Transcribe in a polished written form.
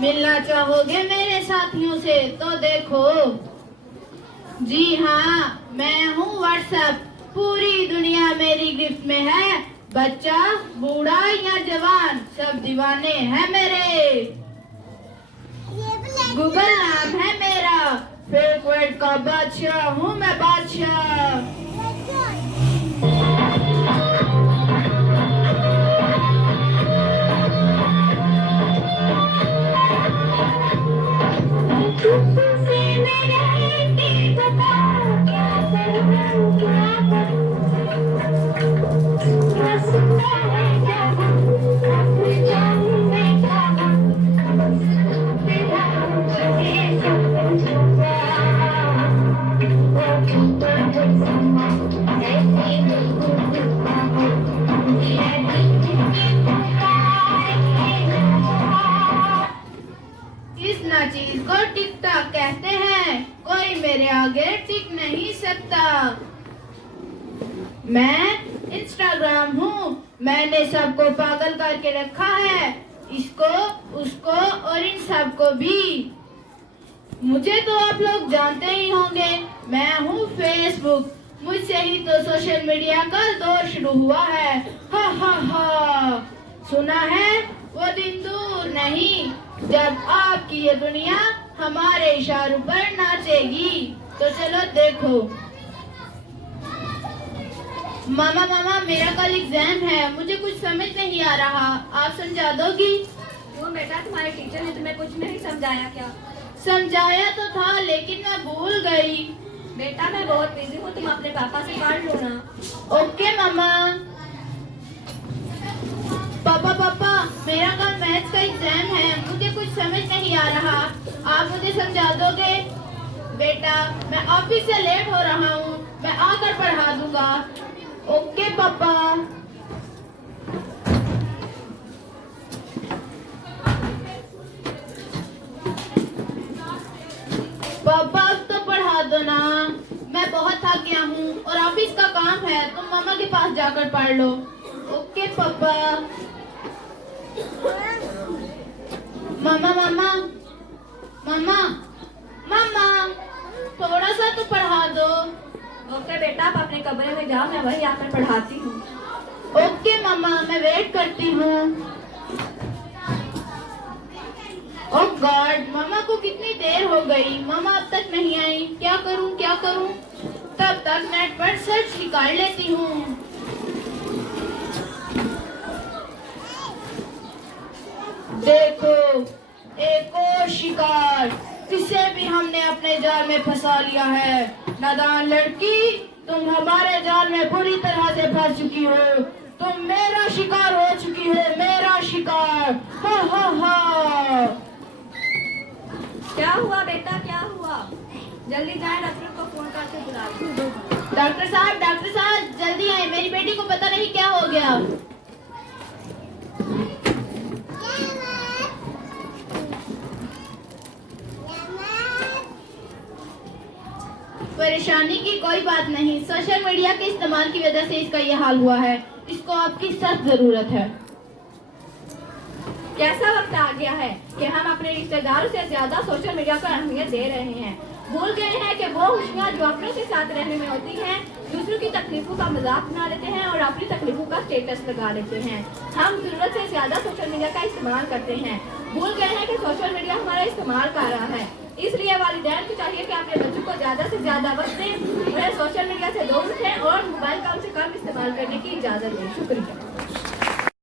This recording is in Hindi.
मिलना चाहोगे मेरे साथियों से तो देखो। जी हाँ, मैं हूँ व्हाट्सएप, पूरी दुनिया मेरी गिफ्ट में है। बच्चा बूढ़ा या जवान सब दीवाने हैं मेरे। गूगल नाम है मेरा, फेक वर्ल्ड का बादशाह हूँ मैं बादशाह। इस नाचीज को टिकटॉक कहते हैं, कोई मेरे आगे टिक नहीं सकता। मैं इंस्टाग्राम हूँ, मैंने सबको पागल करके रखा है, इसको उसको और इन सबको भी। मुझे तो आप लोग जानते ही होंगे, मैं हूँ फेसबुक, मुझसे ही तो सोशल मीडिया का दौर शुरू हुआ है। हा हा हा। सुना है वो दिन दूर नहीं जब आपकी ये दुनिया हमारे इशारों पर नाचेगी। तो चलो देखो। मामा मामा, मेरा कल एग्जाम है, मुझे कुछ समझ नहीं आ रहा, आप समझा दोगी? क्यों बेटा, तुम्हारे टीचर ने तुम्हें कुछ नहीं समझाया क्या? समझाया तो था लेकिन मैं भूल गई। बेटा मैं बहुत बिजी हूँ, तुम अपने पापा से पढ़ लो ना। ओके मामा। पापा, मेरा कल मैथ्स का एग्जाम है, मुझे कुछ समझ नहीं आ रहा, आप मुझे समझा दोगे? बेटा मैं ऑफिस से लेट हो रहा हूँ, मैं आकर पढ़ा दूंगा। ओके पापा। पापा अब तो पढ़ा दो ना, मैं बहुत थक गया हूँ और ऑफिस का काम है, तुम मामा के पास जाकर पढ़ लो। ओके पापा। मामा मामा मामा मामा, थोड़ा सा तो पढ़ा दो। ओके बेटा, आप अपने कमरे में जाओ, मैं वही आकर पढ़ाती हूँ। ओके मामा, मैं वेट करती हूँ। ओह गॉड, मामा को कितनी देर हो गई, मामा अब तक नहीं आई, क्या करूँ? तब तक नेट पर सर्च निकाल लेती हूँ। देखो, एक और शिकार, किसे भी हमने अपने जाल में फंसा लिया है। नादान लड़की, तुम हमारे जाल में पूरी तरह से फंस चुकी हो, तुम मेरा शिकार हो चुकी हो, मेरा शिकार। हा हा हा। क्या हुआ बेटा, क्या हुआ? जल्दी जाए, डॉक्टर को फोन करके बुला लो। डॉक्टर साहब जल्दी आए, मेरी बेटी को पता नहीं क्या हो गया। परेशानी की कोई बात नहीं, सोशल मीडिया के इस्तेमाल की वजह से इसका ये हाल हुआ है, इसको आपकी सख्त जरूरत है। कैसा वक्त आ गया है कि हम अपने रिश्तेदारों से ज्यादा सोशल मीडिया को अहमियत दे रहे हैं। भूल गए हैं कि वो खुशियाँ जो अपनों के साथ रहने में होती हैं, दूसरों की तकलीफों का मजाक बना लेते हैं और अपनी तकलीफों का स्टेटस लगा लेते हैं। हम जरूरत से ज्यादा सोशल मीडिया का इस्तेमाल करते हैं। भूल गए हैं कि सोशल मीडिया हमारा इस्तेमाल कर रहा है। इसलिए वालिदैन को चाहिए कि अपने बच्चों को ज्यादा से ज्यादा वक्त दें, उन्हें सोशल मीडिया से दूर रखें और मोबाइल कम से कम इस्तेमाल करने की इजाजत दें। शुक्रिया।